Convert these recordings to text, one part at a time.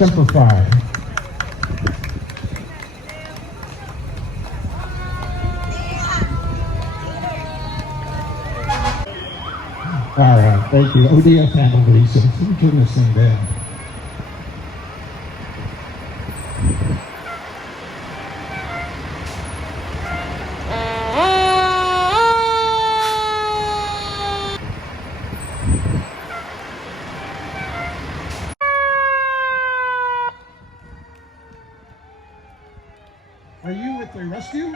Semper Fi. All right, thank you. ODF handled these, so let me turn this thing down. Are you with the rescue?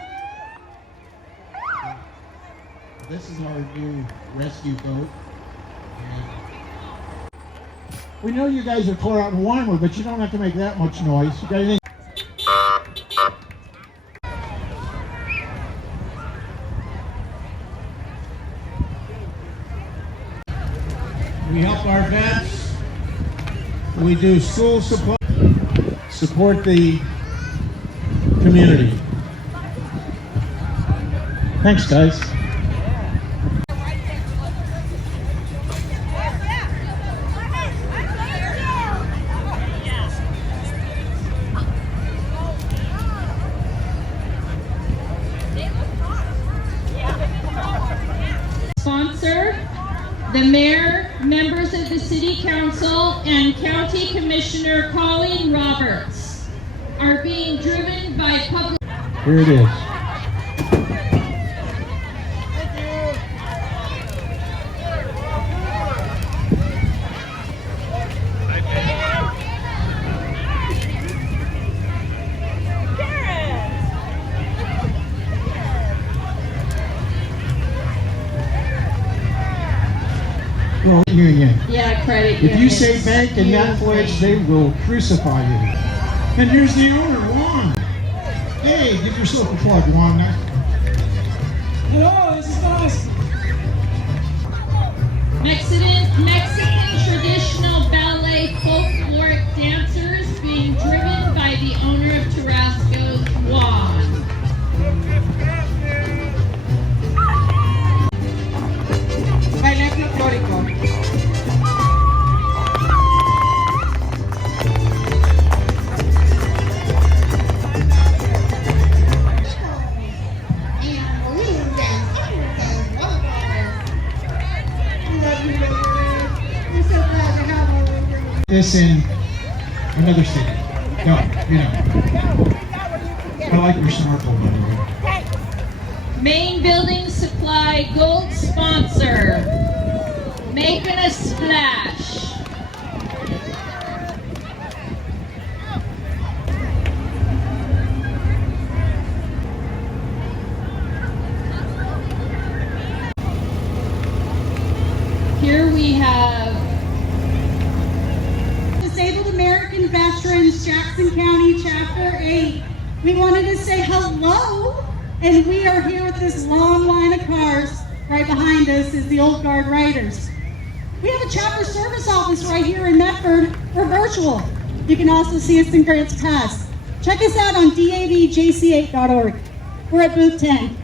This is our new rescue boat. We know you guys are tore out and warmer, but you don't have to make that much noise. You got anything? We help our vets. We do school support. Support the community. Thanks, guys. Sponsor, the mayor, members of the city council, and county commissioner Colleen Roberts are being driven by public. Here it is. Well, union. Yeah, credit. If you say bank and Netflix, they will crucify you. And here's the owner, Juan. Hey, give yourself a plug, Juan. Hello, this is us. Mexican traditional ballet folkloric dancers being driven by the owner of Tarasco's Juan. Baile folclórico. This in another city. No, you know. I like your snorkel, by the way. Main Building Supply Gold Sponsor, making a splash. Here we have Disabled American Veterans, Jackson County, Chapter 8. We wanted to say hello, and we are here with this long line of cars. Right behind us is the Old Guard Riders. We have a chapter service office right here in Medford. We're virtual. You can also see us in Grants Pass. Check us out on davjc8.org. We're at booth 10.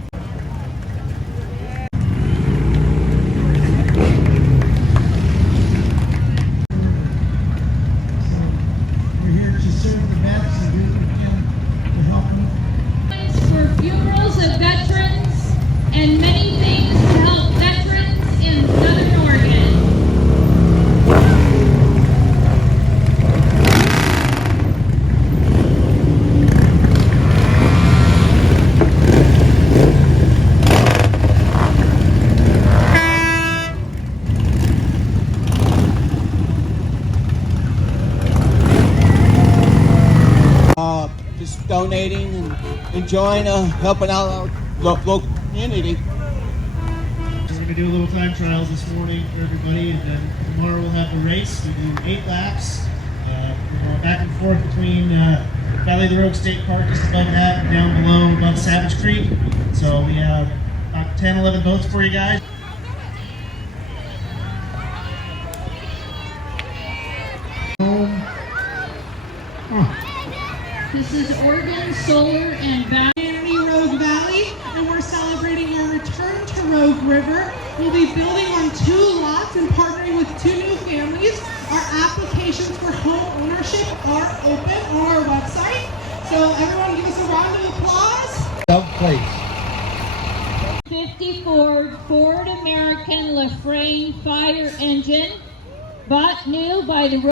of veterans and many things to help veterans in Southern Oregon. Just donating and enjoying, helping out our local community. We're going to do a little time trials this morning for everybody, and then tomorrow we'll have the race. We do 8 laps. We're going back and forth between Valley of the Rogue State Park, just above that, and down below above Savage Creek. So we have about 10, 11 boats for you guys. This is Oregon Solar and Battery. Rogue Valley, and we're celebrating our return to Rogue River. We'll be building on 2 lots and partnering with 2 new families. Our applications for home ownership are open on our website. So everyone give us a round of applause. Place. 54 Ford American LaFrame fire engine, bought new by the Is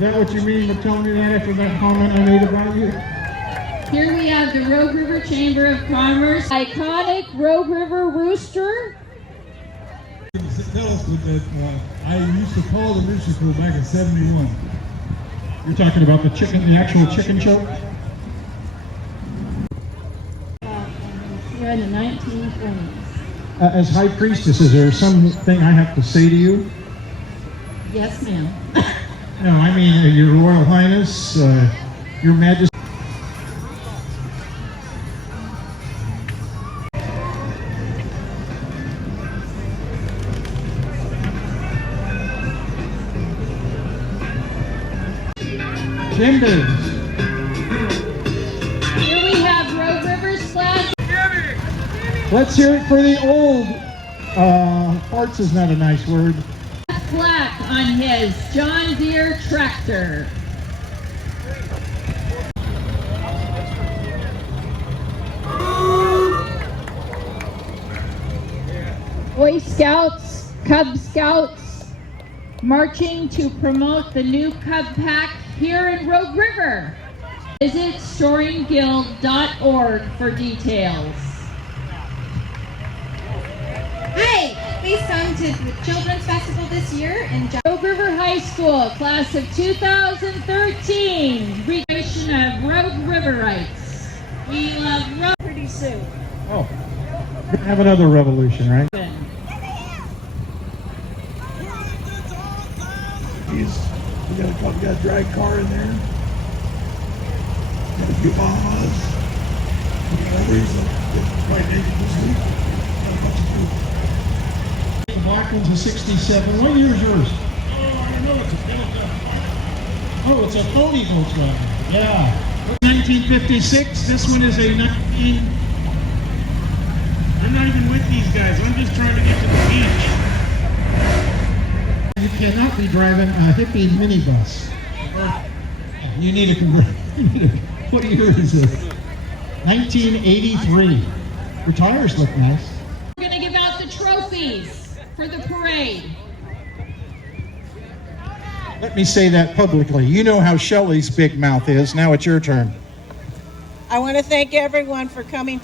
that what you mean by telling me that after that comment I made about you? Here we have the Rogue River Chamber of Commerce, iconic Rogue River Rooster. Tell us that I used to call the Rooster School back in '71. You're talking about the chicken, the actual chicken choke? Here in the 1920s. As High Priestess, is there something I have to say to you? Yes, ma'am. No, I mean, Your Royal Highness, Your Majesty. Timbers. Here we have Rogue River's flag. Let's hear it for the old. Parts is not a nice word. Black on his John Deere tractor. Boy Scouts, Cub Scouts, marching to promote the new Cub Pack here in Rogue River. Visit storingguild.org for details. Hi, please come to the Children's Festival this year in Rogue River High School, class of 2013, recreation of Rogue Riverites. We love Rogue pretty soon. Oh, we're gonna have another revolution, right? We got a drag car in there. Got a few bombs. There's right naked this week. Got a bunch of food. The black one's a 67. What year is yours? Oh, I don't know. Oh, it's a Pony Volkswagen. Yeah. 1956. This one is a 19. I'm not even with these guys. I'm just trying to get to the beach. You cannot be driving a hippie minibus. You need a what year is it? 1983. Your tires look nice. We're going to give out the trophies for the parade. Let me say that publicly. You know how Shelley's big mouth is. Now it's your turn. I want to thank everyone for coming.